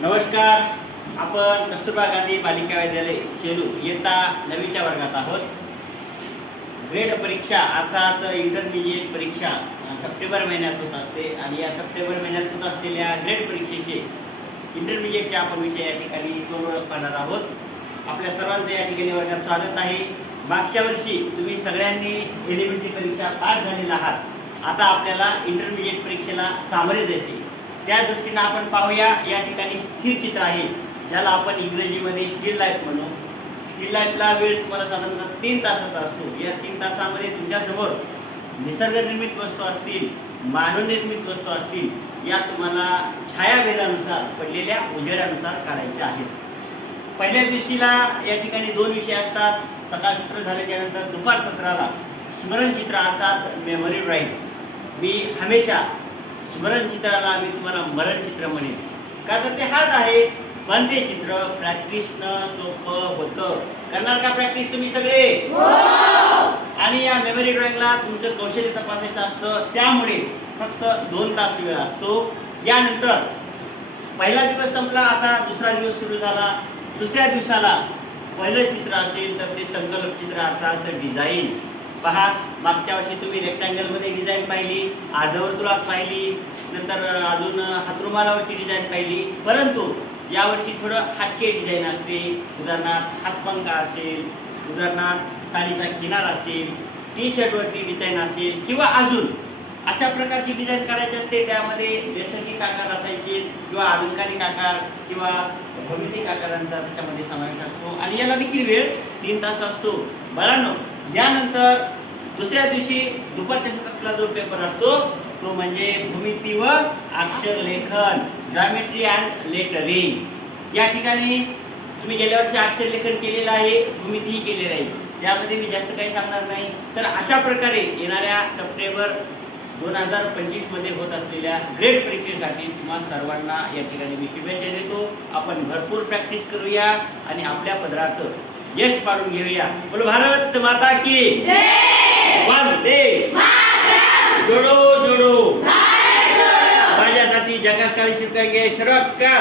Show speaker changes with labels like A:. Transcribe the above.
A: नमस्कार. आपण कस्तुरबा गांधी बालिका विद्यालय शेलू येता नवीच्या वर्गात आहोत. ग्रेड परीक्षा अर्थात इंटरमिजिएट परीक्षा सप्टेंबर महिन्यात होत असते. आणि या सप्टेंबर महिन्यात होत असलेल्या ग्रेड परीक्षेचे इंटरमिजिएटचे आपण विषय या ठिकाणी दोन ओळख पाहणार आहोत. आपल्या सर्वांचं या ठिकाणी वर्गात स्वागत आहे. मागच्या वर्षी तुम्ही सगळ्यांनी एलिमेंटरी परीक्षा पास झालेला आहात. आता आपल्याला इंटरमिजिएट परीक्षेला सामोरे जायचे त्या दृष्टीनं आपण पाहूया या ठिकाणी स्थिर चित्र आहे ज्याला आपण इंग्रजीमध्ये स्टील लाईफ म्हणू. स्टील लाईफला वेळ तुम्हाला साधारणतः तीन तासाचा असतो. या तीन तासामध्ये तुमच्यासमोर निसर्गनिर्मित वस्तू असतील मानवनिर्मित वस्तू असतील या तुम्हाला छायावेदानुसार पडलेल्या उजेडानुसार काढायच्या आहेत. पहिल्या दिवशीला या ठिकाणी दोन विषय असतात. सकाळ सत्र झाल्याच्यानंतर दुपार सत्राला स्मरणचित्र अर्थात मेमरी ड्रॉइंग मी हमेशा स्मरणचित्राला मी तुम्हाला मरणचित्र म्हणेन. का तर ते हार्ड आहे पण ते चित्र प्रॅक्टिसनं सोपं होतं. करणार का प्रॅक्टिस तुम्ही सगळे? आणि या मेमरी ड्रॉइंगला तुमचं कौशल्य तपासायचं असतं त्यामुळे फक्त दोन तास वेळ असतो. यानंतर पहिला दिवस संपला आता दुसरा दिवस सुरू झाला. दुसऱ्या दिवसाला पहिलं चित्र असेल तर ते संकल्प चित्र अर्थात डिझाईन पहा मागच्या वर्षी तुम्ही रेक्टँगलमध्ये डिझाईन पाहिली अर्धवर्तुळात पाहिली नंतर अजून हातरुमालावरची डिझाईन पाहिली. परंतु यावर्षी थोडं हटके डिझाईन असते. उदाहरणार्थ हातपंखा असेल उदाहरणार्थ साडीचा किनार असेल टी शर्टवरची डिझाईन असेल किंवा अजून अशा प्रकारची डिझाईन करायची असते त्यामध्ये नैसर्गिक आकार असायचे किंवा अलंकारिक आकार किंवा भौमितिक आकारांचा त्याच्यामध्ये समावेश असतो. आणि याला देखील वेळ तीन तास असतो. बाळांनो यानंतर दुसऱ्या दिवशी दुपारच्या सत्रातला जो पेपर असतो तो म्हणजे भूमिती व अक्षरलेखन जॉमेट्री अँड लेटरिंग या ठिकाणी तुम्ही गेल्या वर्षी अक्षरलेखन केलेलं आहे भूमितीही केलेलं आहे. यामध्ये मी जास्त काही सांगणार नाही. तर अशा प्रकारे येणाऱ्या सप्टेंबर दोन हजार पंचवीसमध्ये होत असलेल्या ग्रेड परीक्षेसाठी तुम्हा सर्वांना या ठिकाणी मी शुभेच्छा देतो. आपण भरपूर प्रॅक्टिस करूया आणि आपल्या पदरात यश पाडून घेऊया. बोल भारत माता की वंदे जोडो जोडो! माझ्यासाठी जगात काही शिकाय सर्वात का?